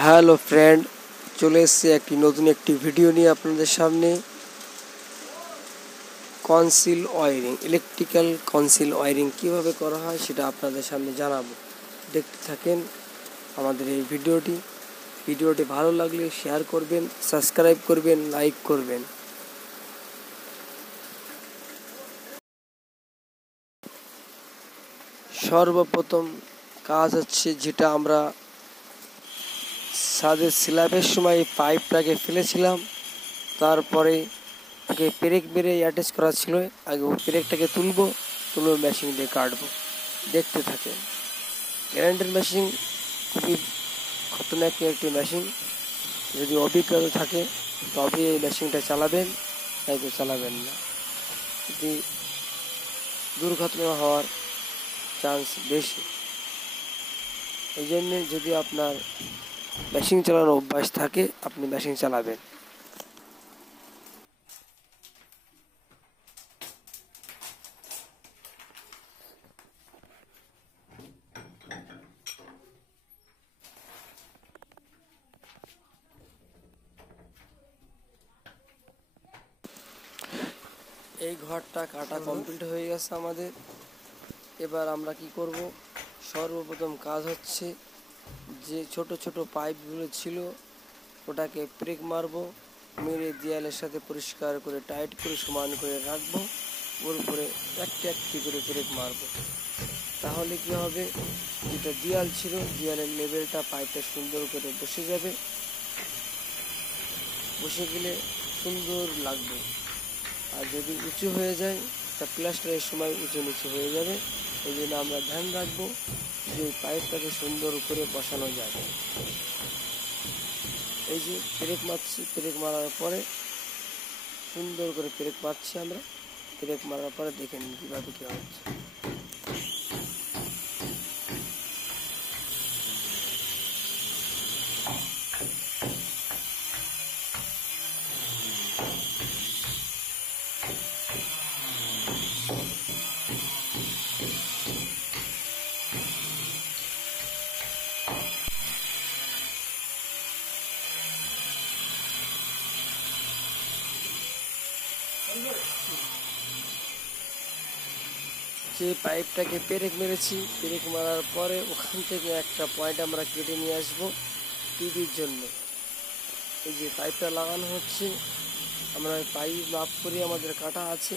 Hello friend, চলে এসেছি নতুন একটি ভিডিও নিয়ে আপনাদের সামনে। Concealed wiring, electrical concealed wiring কীভাবে করা হয় সেটা আপনাদের সামনে জানাবো। দেখতে থাকেন আমাদের এই ভিডিওটি ভালো লাগলে শেয়ার করবেন, সাবস্ক্রাইব করবেন, লাইক করবেন। সর্বপ্রথম কাজ হচ্ছে, যেটা আমরা ছাদের স্ল্যাবের সময় পাইপটাকে ফেলেছিলাম, তারপরে ওকে পেরেক মেরে অ্যাটাচ করা ছিল। আগে ও পেরেকটাকে তুলে মেশিন দিয়ে কাটবো। দেখতে থাকেন। গ্রাইন্ডার মেশিন খুবই খতরনাক একটি মেশিন। যদি অভিজ্ঞতা থাকে তবে এই মেশিনটা চালাবেন, তাইকে চালাবেন না। যদি দুর্ঘটনা হওয়ার চান্স বেশি। এই জন্যে যদি আপনার মেশিন চালানোর অভ্যাস থাকে, আপনি মেশিন চালাবেন। এই ঘরটা কাটা কমপ্লিট হয়ে গেছে আমাদের। এবার আমরা কি করব, সর্বপ্রথম কাজ হচ্ছে, যে ছোট ছোট পাইপগুলো ছিল ওটাকে পেরেক মারবো। মেরে দেয়ালের সাথে পরিষ্কার করে টাইট করে সমান করে রাখবো। ওর উপরে একটি একটি করে পেরেক মারবো। তাহলে কি হবে, যেটা দেয়াল ছিল দেয়ালের লেভেলটা পাইপটা সুন্দর করে বসে যাবে। বসে গেলে সুন্দর লাগবে। আর যদি উঁচু হয়ে যায় তা প্লাস্টারের সময় উঁচু নিচু হয়ে যাবে। এই জন্য আমরা ধ্যান রাখবো যে পাইপটাকে সুন্দর করে বসানো যায়। এই যে পেরেক মারছি, পেরেক মারার পরে সুন্দর করে পেরেক মারছি আমরা। পেরেক মারার পরে দেখেন কীভাবে কী হচ্ছে। যে পাইপটাকে পেরেক মেরেছি, পেরেক মারার পরে ওখান থেকে একটা পয়েন্ট আমরা কেটে নিয়ে আসবো টিভির জন্য। এই যে পাইপটা লাগানো হচ্ছে, আমরা পাইপ মাপ করে আমাদের কাটা আছে।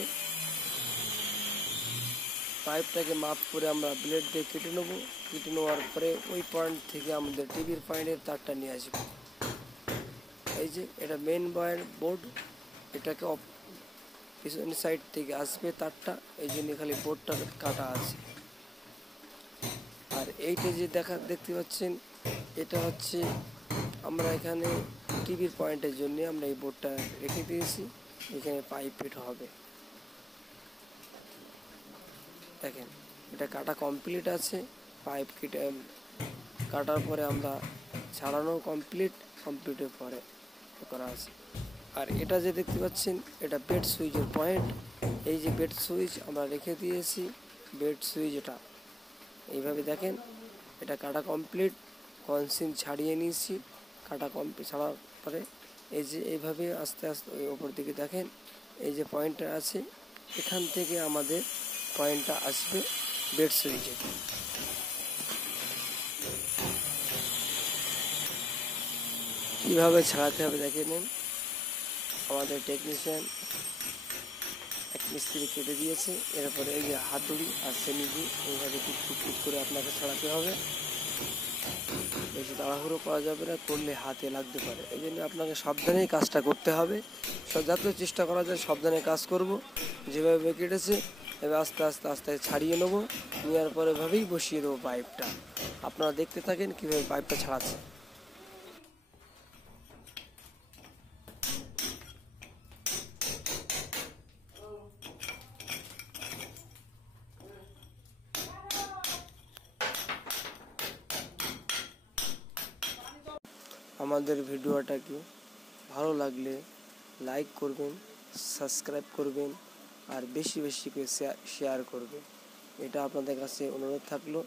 পাইপটাকে মাপ করে আমরা ব্লেড দিয়ে কেটে নেবো। কেটে নেওয়ার পরে ওই পয়েন্ট থেকে আমাদের টিভির পয়েন্টের তারটা নিয়ে আসবো। এই যে এটা মেন বোর্ড, এটাকে পিছনের সাইড থেকে আসবে তারটা। এই জন্য খালি বোর্ডটা কাটা আছে। আর এইটা যে দেখতে পাচ্ছেন, এটা হচ্ছে আমরা এখানে টিভির পয়েন্টের জন্য আমরা এই বোর্ডটা রেখে দিয়েছি। এখানে পাইপ ফিট হবে। দেখেন এটা কাটা কমপ্লিট আছে। পাইপ কাটার পরে আমরা ছাড়ানো কমপ্লিটের পরে করা আছে। আর এটা যে দেখতে পাচ্ছেন, এটা বেড সুইচের পয়েন্ট। এই যে বেড সুইচ আমরা রেখে দিয়েছি, বেড সুইচ এটা এইভাবে দেখেন। এটা কাটা কমপ্লিট, কনসিল ছাড়িয়ে নিয়েছি। কাটা কমপ্লিট ছাড়ার পরে এই যে এইভাবে আস্তে আস্তে ওই ওপর দিকে দেখেন, এই যে পয়েন্টটা আছে, এখান থেকে আমাদের পয়েন্টটা আসবে বেড সুইচে। কীভাবে ছাড়াতে হবে দেখে নিন। আমাদের টেকনিশিয়ান এক মিস্ত্রি কেটে দিয়েছে। এরপরে এই যে হাতুড়ি আর সেনি দিয়ে এইভাবে টুক করে আপনাকে ছাড়াতে হবে। বেশি তাড়াহুড়ো করা যাবে না, করলে হাতে লাগতে পারে। এই জন্য আপনাকে সাবধানেই কাজটা করতে হবে। যত চেষ্টা করা যায় সাবধানে কাজ করব। যেভাবে কেটেছে এবার আস্তে আস্তে আস্তে ছাড়িয়ে নেবো। নেওয়ার পরে এভাবেই বসিয়ে দেবো পাইপটা। আপনারা দেখতে থাকেন কীভাবে পাইপটা ছাড়াচ্ছে। আমাদের ভিডিওটাকে ভালো লাগলে লাইক করবেন, সাবস্ক্রাইব করবেন, আর বেশি বেশি করে শেয়ার করবেন। এটা আপনাদের কাছে অনুরোধ থাকলো।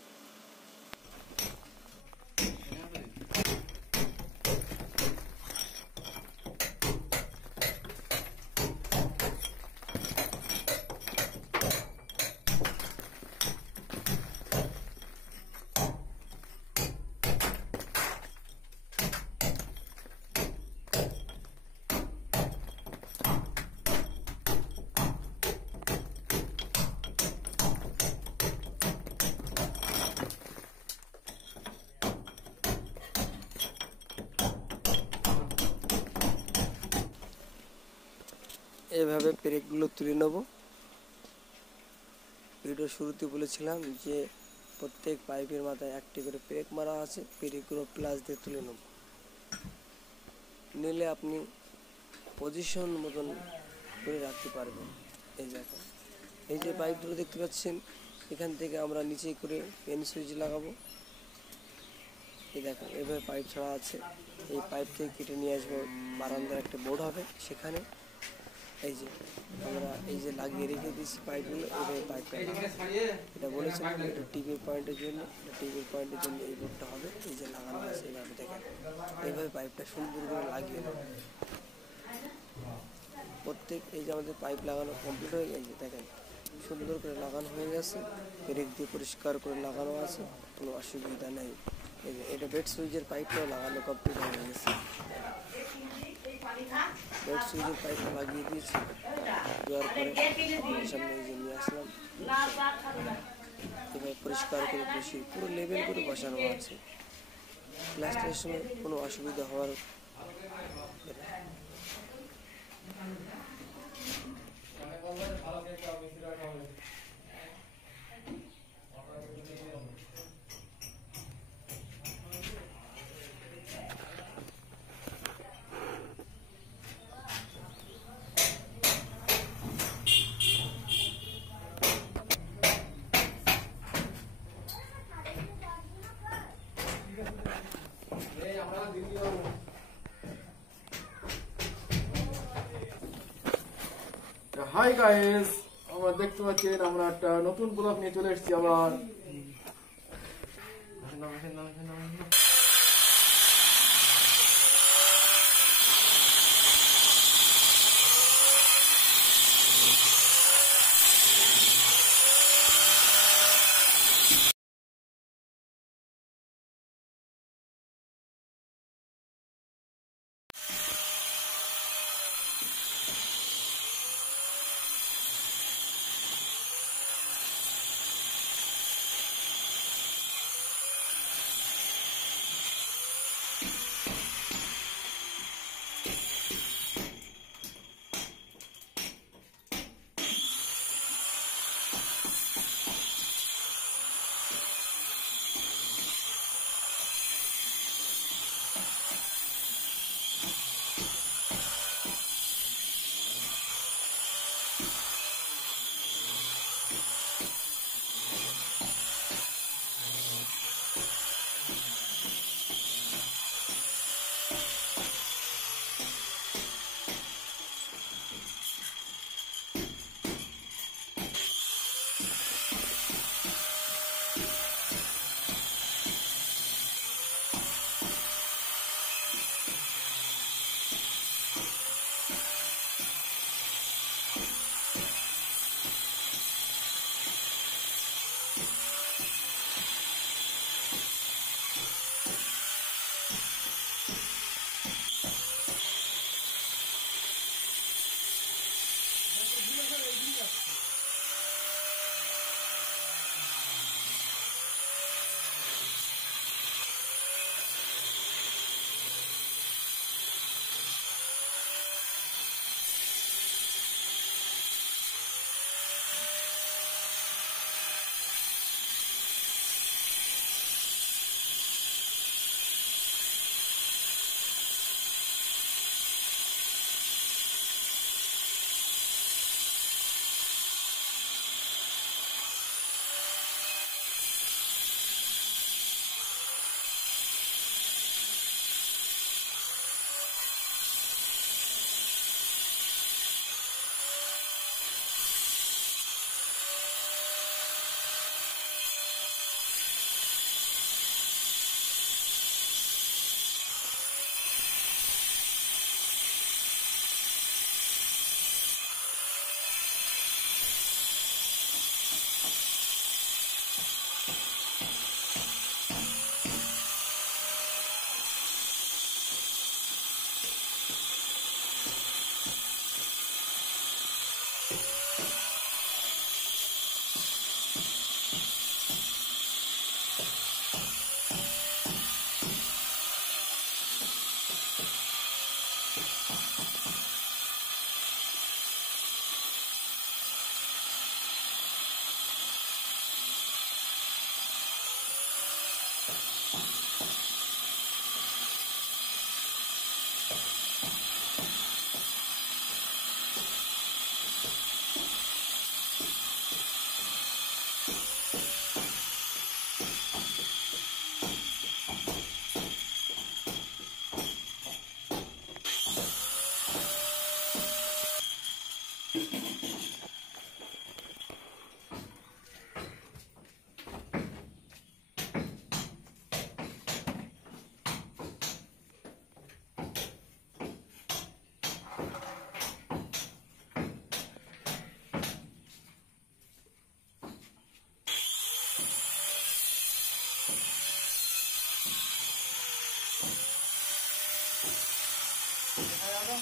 এভাবে পেরেকগুলো তুলে নেব। ভিডিও শুরুতে বলেছিলাম যে প্রত্যেক পাইপের মাথায় একটি করে পেরেক মারা আছে, পেরেকগুলো প্লাস দিয়ে তুলে নেব। নিলে আপনি পজিশন মতন করে রাখতে পারবেন। এই দেখেন, এই যে পাইপগুলো দেখতে পাচ্ছেন, এখান থেকে আমরা নিচে করে পেন সুইচ লাগাবো। এই দেখেন এভাবে পাইপ ছাড়া আছে, এই পাইপ থেকে কেটে নিয়ে আসবো বারান্দার একটা বোর্ড হবে, সেখানে এই যে আমরা এই যে লাগিয়ে রেখে দিয়েছি পাইপগুলো, এইভাবে পাইপটা এটা বলেছিলাম এটা টিভির পয়েন্টের জন্য, টিভির পয়েন্টের জন্য এই বোর্ডটা হবে। এই যে লাগানো আছে এইভাবে দেখেন, এইভাবে পাইপটা সুন্দর করে লাগিয়ে নেব। প্রত্যেক এই যে আমাদের পাইপ লাগানো কমপ্লিট হয়ে গেছে, দেখেন সুন্দর করে লাগানো হয়ে গেছে, পেরেক দিয়ে পরিষ্কার করে লাগানো আছে, কোনো অসুবিধা নেই। এই যে এটা বেড সুইচের পাইপটাও লাগানো কমপ্লিট হয়ে গেছে। বেড সুইচের পাইপটা লাগিয়ে দিয়েছি, দেওয়ার পরে সামনে এই যে নিয়ে আসলাম, এবার পরিষ্কার করে বসিয়ে পুরো লেভেল করে বসানো আছে। প্লাস্টারের সময় কোনো অসুবিধা হওয়ার হাই গাইস, আমরা দেখতে পাচ্ছেন আমরা একটা নতুন ব্লগ নিয়ে চলে এসেছি আবার। দেখা যাবে